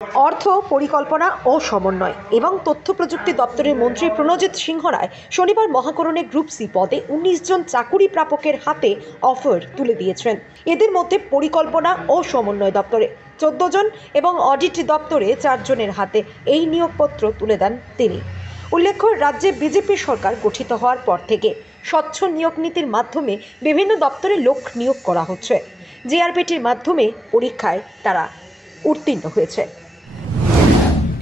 অর্থ পরিকল্পনা ও সমন্বয় এবং তথ্য প্রযুক্তি দপ্তরের মন্ত্রী প্রণজিৎ সিংহ রায় শনিবার মহাকরণে গ্রুপ সি পদে ১৯ জন চাকুরি প্রাপকের হাতে অফার তুলে দিয়েছেন। এদের মধ্যে পরিকল্পনা ও সমন্বয় দপ্তরে ১৪ জন এবং অডিট দপ্তরে ৪ জনের হাতে এই নিয়োগপত্র তুলে দেন তিনি। উল্লেখ্য, রাজ্যে বিজেপি সরকার গঠিত হওয়ার পর থেকে স্বচ্ছ নিয়োগ নীতির মাধ্যমে বিভিন্ন দপ্তরে লোক নিয়োগ করা হচ্ছে। জিআরপিটির মাধ্যমে পরীক্ষায় তারা উত্তীর্ণ হয়েছে।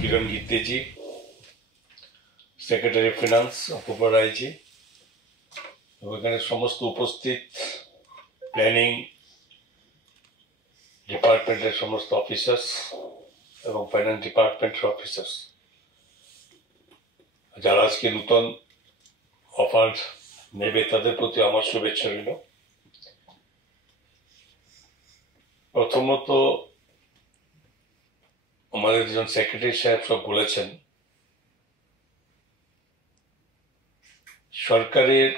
किरण गीते जी, सेक्रेटरी फाइनेंस अपूर्वा राय जी, এখানে সমস্ত উপস্থিত প্ল্যানিং ডিপার্টমেন্টের সমস্ত অফিসার্স এবং ফাইন্যান্স ডিপার্টমেন্টের অফিসার্স যারা আজকে নতুন অফার নেবে তাদের প্রতি আমার শুভেচ্ছা রইল। প্রথমত আমাদের দুজন সেক্রেটারি সাহেব সব বলেছেন, সরকারের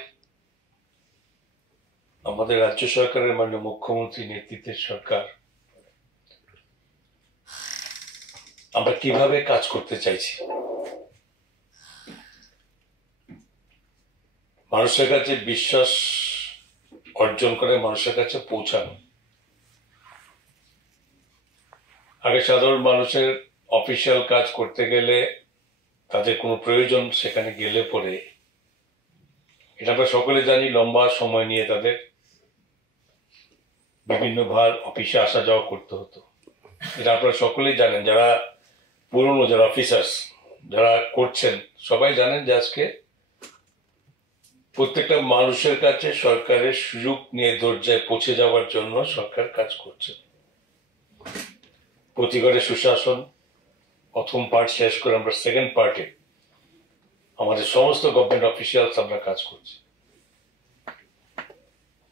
আমাদের রাজ্য সরকারের মাননীয় মুখ্যমন্ত্রী নেতৃত্বের সরকার আমরা কিভাবে কাজ করতে চাইছি, মানুষের কাছে বিশ্বাস অর্জন করে মানুষের কাছে পৌঁছানো। আগে সাধারণ মানুষের অফিসিয়াল কাজ করতে গেলে তাদের কোনো প্রয়োজন সেখানে গেলে পরে এটা আমরা সকলে জানি লম্বা সময় নিয়ে তাদের বিভিন্ন ভার অফিসে আসা যাওয়া করতে হতো। এটা আপনারা সকলেই জানেন, যারা পুরনো যারা অফিসার্স যারা করছেন সবাই জানেন যে আজকে প্রত্যেকটা মানুষের কাছে সরকারের সুযোগ নিয়ে দরজায় পৌঁছে যাওয়ার জন্য সরকার কাজ করছে। প্রতি ঘরে সুশাসন প্রথম পার্ট শেষ করে আমরা সেকেন্ড পার্টে আমাদের সমস্ত গভর্নমেন্ট অফিসিয়ালস আমরা কাজ করছি।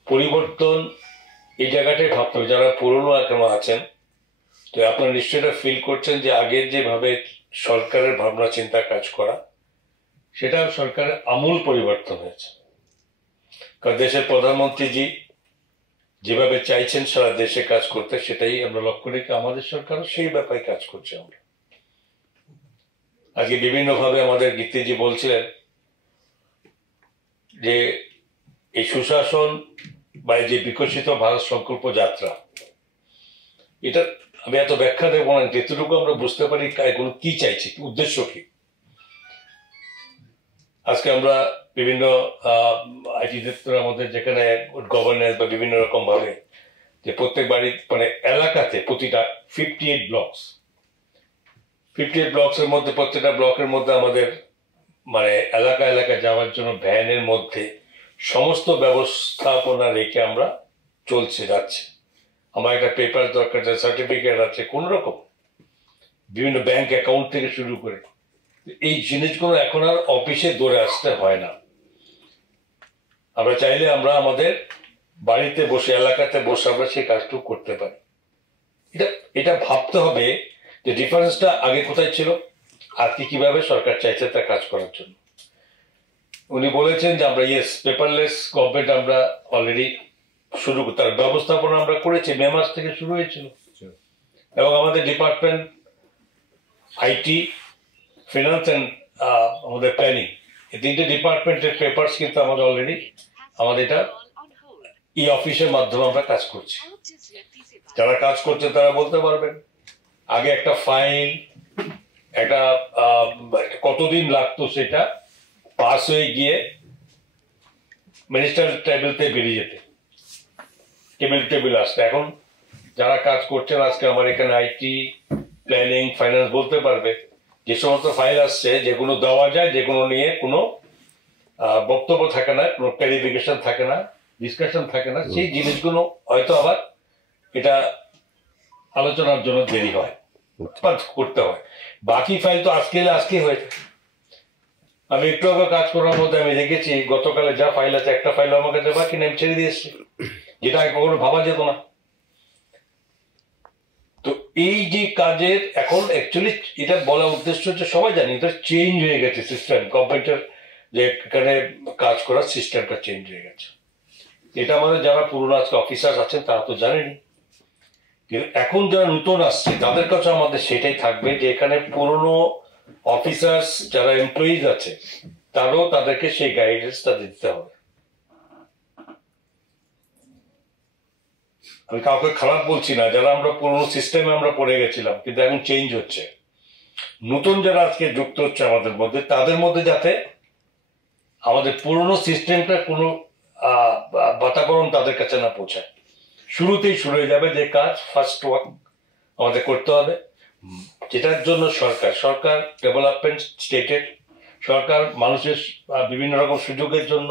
পরিবর্তন এই জায়গাটাই ভাবতে হবে, যারা পুরনো এখনো আছেন তো আপনারা নিশ্চয়ই ফিল করছেন যে আগের যেভাবে সরকারের ভাবনা চিন্তা কাজ করা সেটা সরকারের আমূল পরিবর্তন হয়েছে। কারণ দেশের প্রধানমন্ত্রীজি যেভাবে চাইছেন সারা দেশে কাজ করতে সেটাই আমরা লক্ষ্য রেখে আমাদের সরকারও সেই ব্যাপারে কাজ করছে। আমরা আজকে বিভিন্নভাবে আমাদের গীতিজি বলছিলেন যে এই সুশাসন বা যে বিকশিত ভারত সংকল্প যাত্রা, এটা আমি এত ব্যাখ্যা দেবো না, যেটুকু আমরা বুঝতে পারি এগুলো কি চাইছি, উদ্দেশ্য কি। আজকে আমরা বিভিন্ন আইটি সেক্টর আমাদের যেখানে গভর্নেন্স বা বিভিন্ন রকম ভাবে যে প্রত্যেক বাড়ি মানে এলাকাতে প্রতিটা 58 ব্লকসের মধ্যে প্রত্যেকটা ব্লকের মধ্যে আমাদের মানে এলাকায় যাওয়ার জন্য ভ্যানের মধ্যে সমস্ত ব্যবস্থাপনা রেখে আমরা যাচ্ছে। আমার একটা পেপার দরকার, সার্টিফিকেট আছে কোন রকম, বিভিন্ন ব্যাংক অ্যাকাউন্ট থেকে শুরু করে এই জিনিসগুলো এখন আর অফিসে দৌড়ে আসতে হয় না। আমরা চাইলে আমরা আমাদের বাড়িতে বসে এলাকাতে বসে আমরা সেই কাজটুকু করতে পারি। এটা ভাবতে হবে যে ডিফারেন্সটা আগে কোথায় ছিল, আজকে কিভাবে সরকার চাইছে তা কাজ করার জন্য। উনি বলেছেন যে আমরা পেপারলেস গভর্নমেন্ট আমরা অলরেডি শুরু তার ব্যবস্থাপনা আমরা করেছি, মে মাস থেকে শুরু হয়েছিল এবং আমাদের ডিপার্টমেন্ট আইটি, ফিনান্স অ্যান্ড আমাদের প্ল্যানিং এই তিনটে ডিপার্টমেন্টের পেপারস কিন্তু আমাদের অলরেডি আমাদের এটা এই অফিসের মাধ্যমে আমরা কাজ করছি। যারা কাজ করছে তারা বলতে পারবেন আগে একটা ফাইল একটা কতদিন লাগতো সেটা পাস হয়ে গিয়ে মিনিস্টার টেবিলতে বেরিয়ে যেতে, টেবিল আসতে। এখন যারা কাজ করছেন আজকে আমার এখানে আইটি, প্ল্যানিং, ফাইন্যান্স বলতে পারবে যে সমস্ত ফাইল আসছে যেগুলো দেওয়া যায়, যেগুলো নিয়ে কোনো বক্তব্য থাকে না, কোনো ক্লারিফিকেশন থাকে না, ডিসকাশন থাকে না, সেই জিনিসগুলো হয়তো আবার এটা আলোচনার জন্য দেরি হয়, করতে হয়। বাকি ফাইল তো আজকে হয়েছে। আমি একটু আগে কাজ করার মধ্যে আমি দেখেছি গতকালে যা ফাইল আছে একটা ফাইল আমার কাছে বাকি নেই, ছেড়ে দিয়ে এসছি, যেটা কখনো ভাবা যেত না। তো এই যে কাজের এখন অ্যাকচুয়ালি এটা বলার উদ্দেশ্য হচ্ছে সবাই জানি এটা চেঞ্জ হয়ে গেছে সিস্টেম, গভর্নমেন্টের যে এখানে কাজ করার সিস্টেমটা চেঞ্জ হয়ে গেছে। এটা আমাদের যারা পুরোনো আজকে অফিসার আছেন তারা তো জানেনি। কিন্তু এখন যারা নতুন আসছে তাদের কাছে আমাদের সেটাই থাকবে যে এখানে পুরনো অফিসার্স যারা এমপ্লয়িজ আছে তারও তাদেরকে সেই গাইডেন্সটা দিতে হবে। আমি কাউকে খারাপ বলছি না, যারা আমরা পুরনো সিস্টেমে আমরা পড়ে গেছিলাম, কিন্তু এখন চেঞ্জ হচ্ছে। নতুন যারা আজকে যুক্ত হচ্ছে আমাদের মধ্যে, তাদের মধ্যে যাতে আমাদের পুরনো সিস্টেমটা কোনো বাতাবরণ তাদের কাছে না পৌঁছায়। শুরুতেই শুরু হয়ে যাবে যে কাজ ফার্স্ট ওয়ার্ক আমাদের করতে হবে, যেটার জন্য সরকার ডেভেলপমেন্ট স্টেটের, সরকার মানুষের বিভিন্ন রকম সুযোগের জন্য,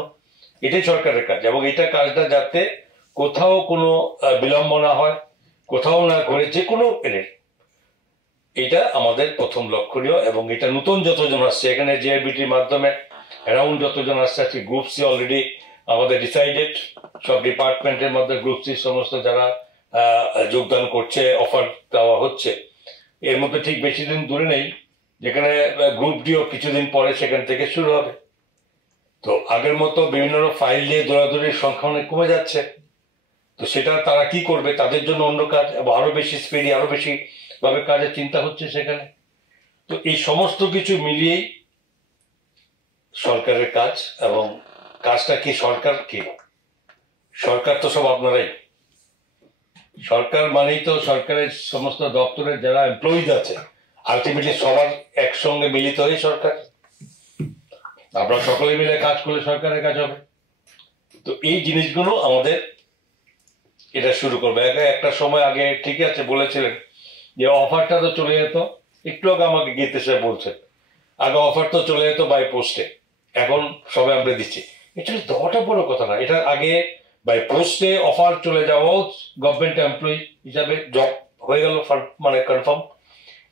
এটাই সরকারের কাজ। এবং এটা কাজটা যাতে কোথাও কোনো বিলম্ব না হয়, কোথাও না করে যে কোনো এটা আমাদের প্রথম লক্ষণীয়। এবং এটা নতুন যতজন আসছে এখানে জিআরবিটির মাধ্যমে অ্যারাউন্ড যতজন আসছে, গ্রুপ সি অলরেডি আমাদের ডিসাইডেড, সব ডিপার্টমেন্টের মধ্যে গ্রুপ সি সমস্ত যারা যোগদান করছে, অফার দেওয়া হচ্ছে। এর মধ্যে ঠিক বেশি দিন দূরে নেই যেখানে গ্রুপ ডিও কিছুদিন পরে সেখান থেকে শুরু হবে। তো আগের মতো বিভিন্ন ফাইল নিয়ে দৌড়াদৌড়ির সংখ্যা অনেক কমে যাচ্ছে। তো সেটা তারা কি করবে, তাদের জন্য অন্য কাজ এবং আরো বেশি স্পিডি, আরো বেশি ভাবে কাজের চিন্তা হচ্ছে সেখানে। তো এই সমস্ত কিছু মিলিয়েই সরকারের কাজ। এবং কাজটা কি, সরকার তো সব আপনারাই। সরকার মানেই তো সরকারের সমস্ত দপ্তরের যারা এমপ্লয়িজ আছে, আলটিমেটলি সবার একসঙ্গে মিলিত হয়ে সরকার। আমরা সকলে মিলে কাজ করলে সরকারের কাজ হবে। তো এই জিনিসগুলো আমাদের এটা শুরু করবে। একটা সময় আগে ঠিক আছে বলেছিলেন যে অফারটা তো চলে যেত, একটু আগে আমাকে গীতে সে বলছেন আগে অফার তো চলে যেত বাই পোস্টে, এখন সবে আমরা দিচ্ছি। এটা দেওয়াটা বড় কথা না, এটা আগে বাই পোস্টে অফার চলে যাওয়াও গভর্নমেন্ট এমপ্লয়ি হিসাবে জব হয়ে গেল, মানে কনফার্ম।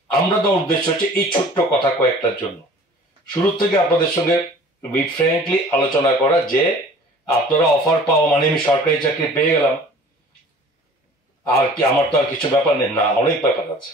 আমরা তো উদ্দেশ্য হচ্ছে এই ছোট্ট কথা কয়েকটার জন্য শুরু থেকে আপনাদের সঙ্গে ফ্র্যাঙ্কলি আলোচনা করা যে আপনারা অফার পাওয়া মানে আমি সরকারি চাকরি পেয়ে গেলাম আর কি, আমার তো আর কিছু ব্যাপার নেই, না, অনেক ব্যাপার আছে।